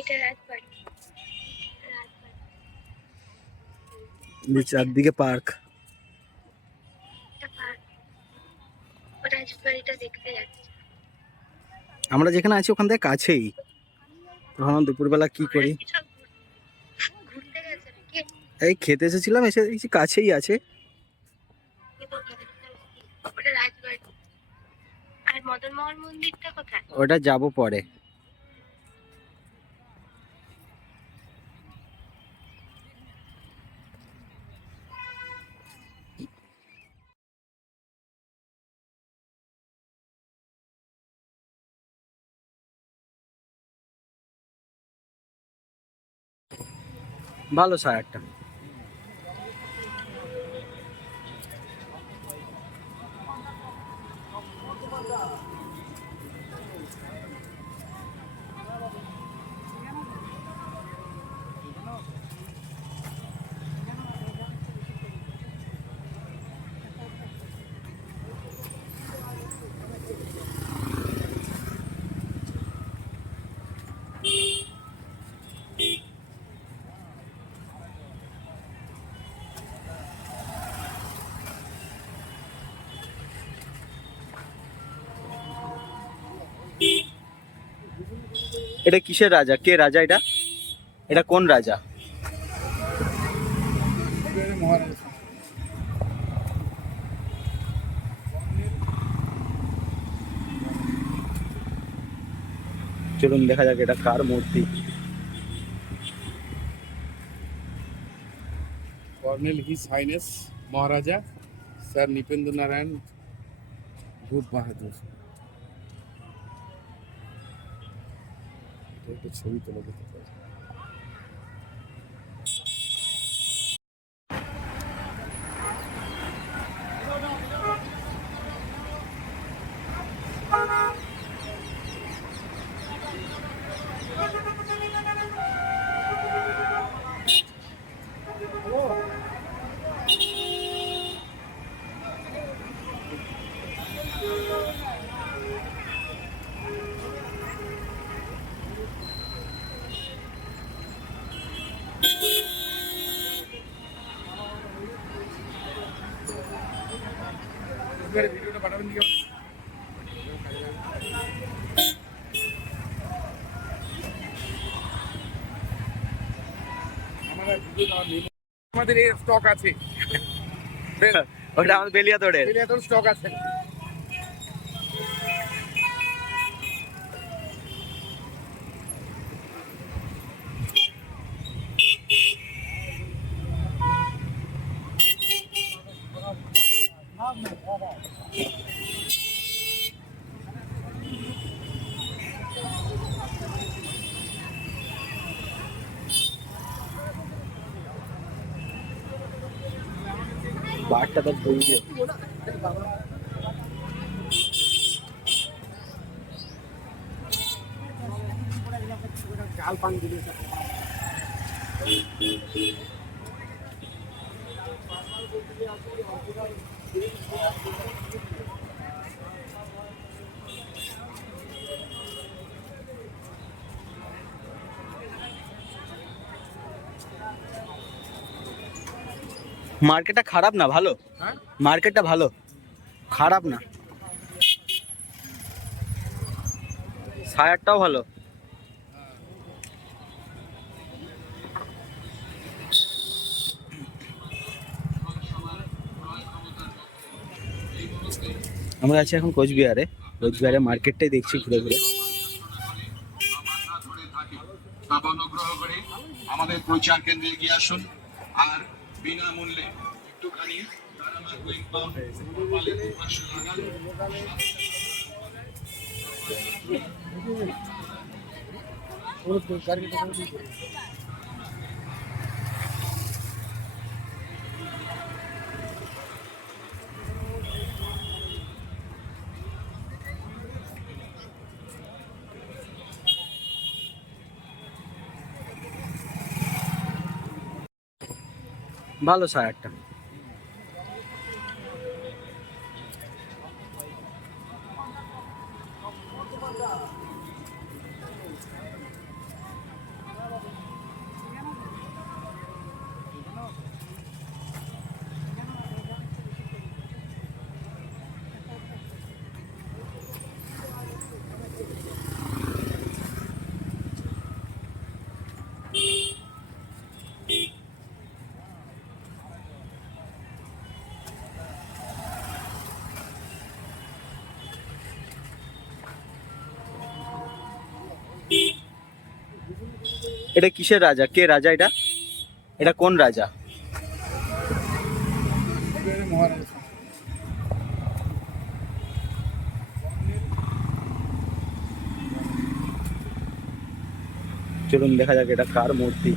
এটা রাজবাড়ি। চারদিকে পার্ক। রাজবাড়িটা দেখতে যাচ্ছে। আমরা যেখানে আছি ওখান থেকে কাছেই। তখন দুপুরবেলা কি করি? ঘুরতে গেছে নাকি? এই খেতে এসেছিলাম, এসে দেখছি কাছেই আছে। ওটা রাজবাড়ি। আর মদনমোহন মন্দিরটা কোথায়? ওটা যাব পরে। ভালো সায়ারটা। এটা কিসের রাজা? কে রাজা এটা? এটা কোন রাজা? চলুন দেখা যাক এটা কার মূর্তি। কর্নেল হিজ হাইনেস মহারাজা স্যার নৃপেন্দ্র নারায়ণ ভূপ বাহাদুর। এটা একটা ছবি তোলা যেতে পারে। ভিডিওটা পাঠাবেন কি? আমাদের এই স্টক আছে। ওটা আমাদের বেলিয়াতোড়ের। বেলিয়াতোড় স্টক আছে। বারটা তো বলছে। মার্কেটটা খারাপ না, ভালো। হ্যাঁ, মার্কেটটা ভালো, খারাপ না। সায়ারটাও ভালো। আমরা আছি এখন কোচবিহারে। কোচবিহারে মার্কেটটাই দেখছি ঘুরে ঘুরে। অনুগ্রহ করে আমাদের প্রচার কেন্দ্রে এগিয়ে আসুন আর বিনামূল্যে একটুখানি ভালো সায়ারটা। এটা কিসের রাজা? কে রাজা এটা? এটা কোন রাজা? মহারাজ চলুন দেখা যাক এটা কার মূর্তি।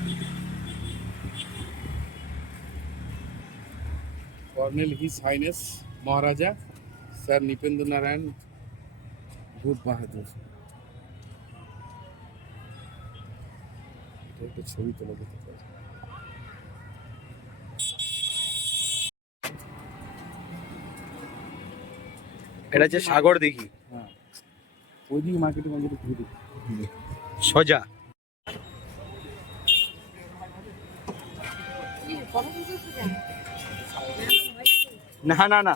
কর্নেল হিজ হাইনেস মহারাজা স্যার নৃপেন্দ্র নারায়ণ ভূপ বাহাদুর। এটা একটা ছবি তোলা যেতে পারে। এটা যে সাগর দিঘি হ্যাঁ, ওইদিকে মার্কেটে মাঝে ঘুরে সোজা। না না না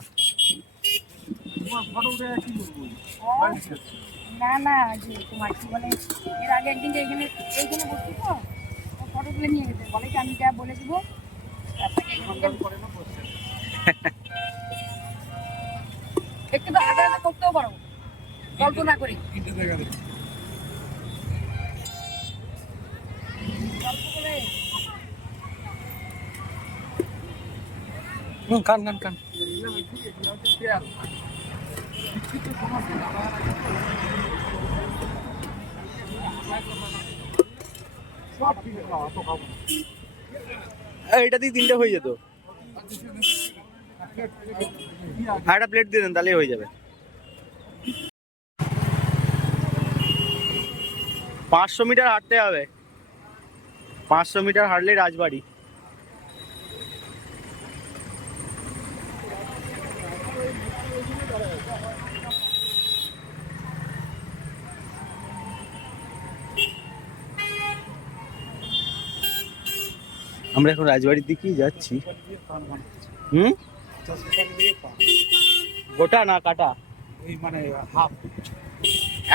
না না যে তোমার কি বলে এর আগে একদিন যে এখানে বসছি তো ফটো তুলে নিয়ে গেছে বলে কি আমি যা বলে দিব একটু তো আগে আগে করতেও পারো গল্প না করি গল্প করে কান কান কান। এটা দিয়ে 3টে হয়ে যেত। আর একটা প্লেট দিয়ে দেন তাহলেই হয়ে যাবে। 500 মিটার হাঁটতে হবে। 500 মিটার হাঁটলেই রাজবাড়ি। আমরা এখন রাজবাড়ির দিকেই যাচ্ছি। গোটা না কাটা? ওই মানে হাফ,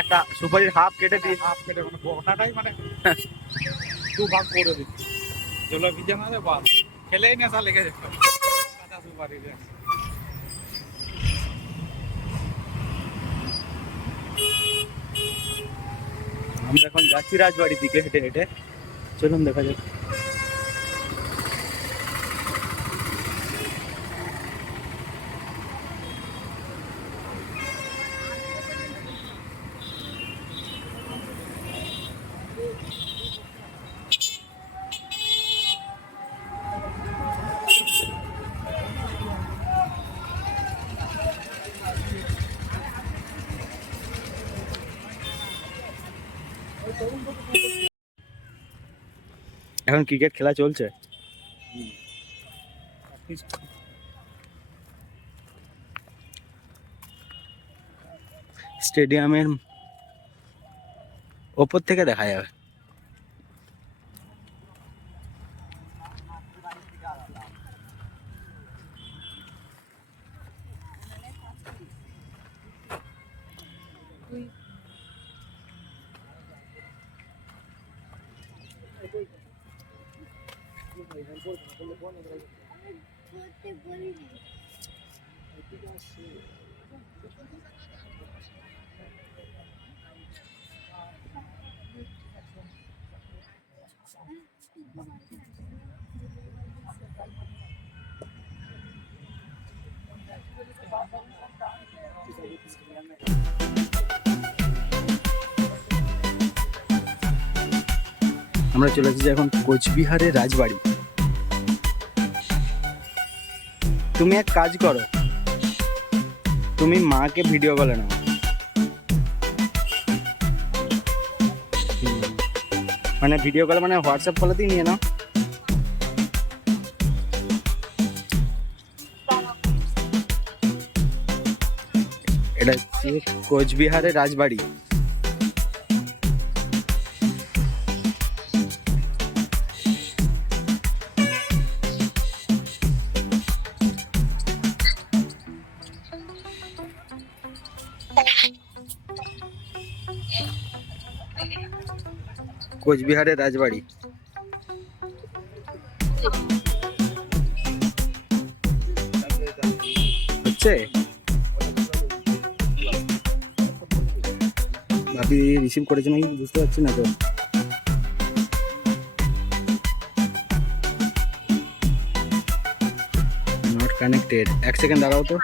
একটা সুপারির হাফ কেটে দিয়ে হাফ কেটে মানে গোটাটাই মানে দু ভাগ করে দিচ্ছি। যেগুলো ভিজে না রে বাল খেলেই নেশা লেগে যেত কাঁচা সুপারি। আমরা এখন যাচ্ছি রাজবাড়ির দিকে হেঁটে হেঁটে। চলুন দেখা যাক। এখন ক্রিকেট খেলা চলছে। স্টেডিয়ামের ওপর থেকে দেখা যাবে। আমরা চলে এসেছি এখন কোচবিহারের রাজবাড়ি। তুমি এক কাজ করো, তুমি মাকে ভিডিও কলে নাও। মানে ভিডিও কলে মানে হোয়াটসঅ্যাপ কলেতেই নিয়ে নাও। এটা হচ্ছে কোচবিহারের রাজবাড়ি। কোচবিহারের রাজবাড়ি। হচ্ছে ভাবি রিসিভ করেছে নাকি বুঝতে পারছি না তো। কানেক্টেড। এক সেকেন্ড দাঁড়াও তো।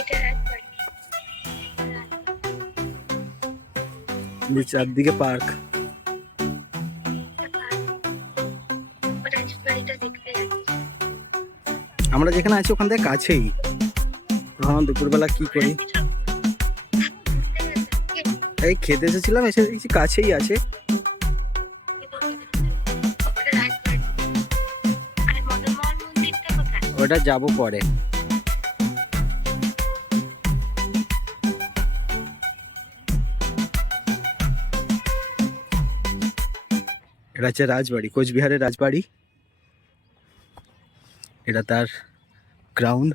এটা রাজবাড়ি। চারদিকে পার্ক। রাজবাড়িটা দেখতে যাচ্ছি। আমরা যেখানে আছি ওখান থেকে কাছেই। তখন দুপুরবেলা কি করি, ঘুরতে গেছে নাকি? এই খেতে এসেছিলাম, এসে দেখছি কাছেই আছে। ওটা রাজবাড়ি। আর মদনমোহন মন্দিরটা কোথায়? ওটা যাব পরে। এটা হচ্ছে রাজবাড়ি, কোচবিহারের রাজবাড়ি। এটা তার গ্রাউন্ড।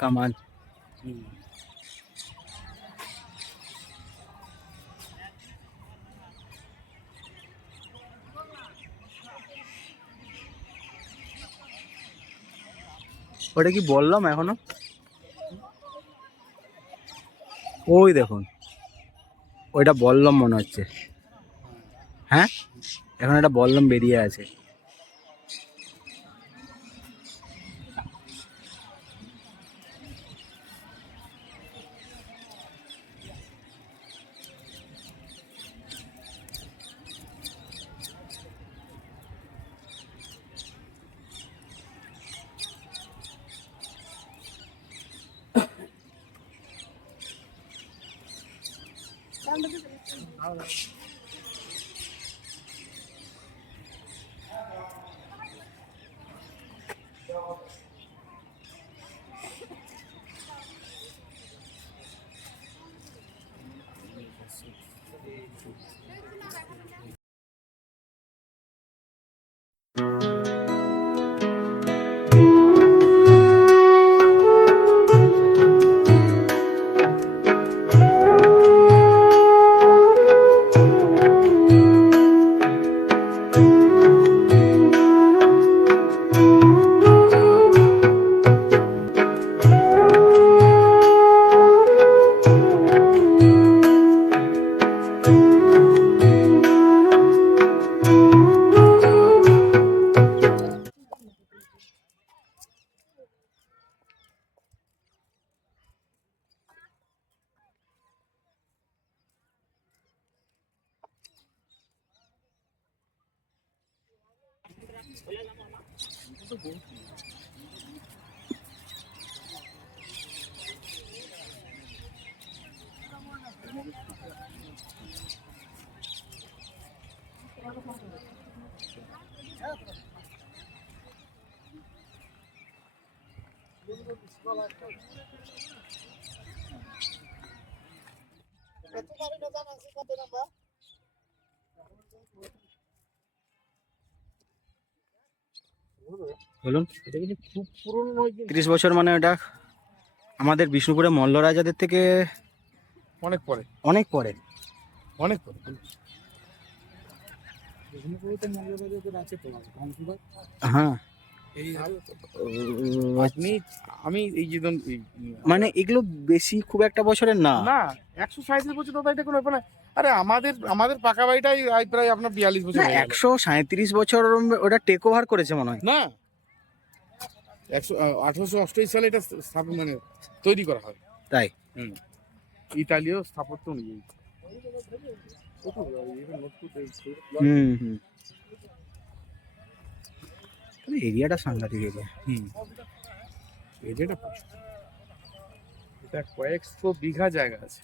কামান। ওটা কি বললাম এখনো? ওই দেখুন, ওইটা বললাম মনে হচ্ছে। হ্যাঁ, এখন একটা বললাম বেরিয়ে আছে। বলুন। এটা কিন্তু খুব পুরনো 30 বছর মানে ওটা আমাদের বিষ্ণুপুরে মল্ল রাজাদের থেকে অনেক পরে, অনেক পরে। অনেক পরে। বিষ্ণুপুরে তো মঙ্গলবাজার আছে তোমার ধ্বংসবাদ। হ্যাঁ, এই আপনি আমি এই যে মানে এগুলো বেশি খুব একটা বছরের না। না 137 বছর দাদা, এটা কোনো ব্যাপার না। আরে আমাদের পাকা বাড়িটাই প্রায় আপনার 42 বছর না, হয়ে গেল। 137 বছর ওটা টেক ওভার করেছে মনে হয়। না 1888 সালে এটা মানে তৈরি করা হয়। তাই? ইতালীয় স্থাপত্য অনুযায়ী। হুম। এরিয়াটা সাংঘাতিক এরিয়া। এটা কয়েকশো বিঘা জায়গা আছে।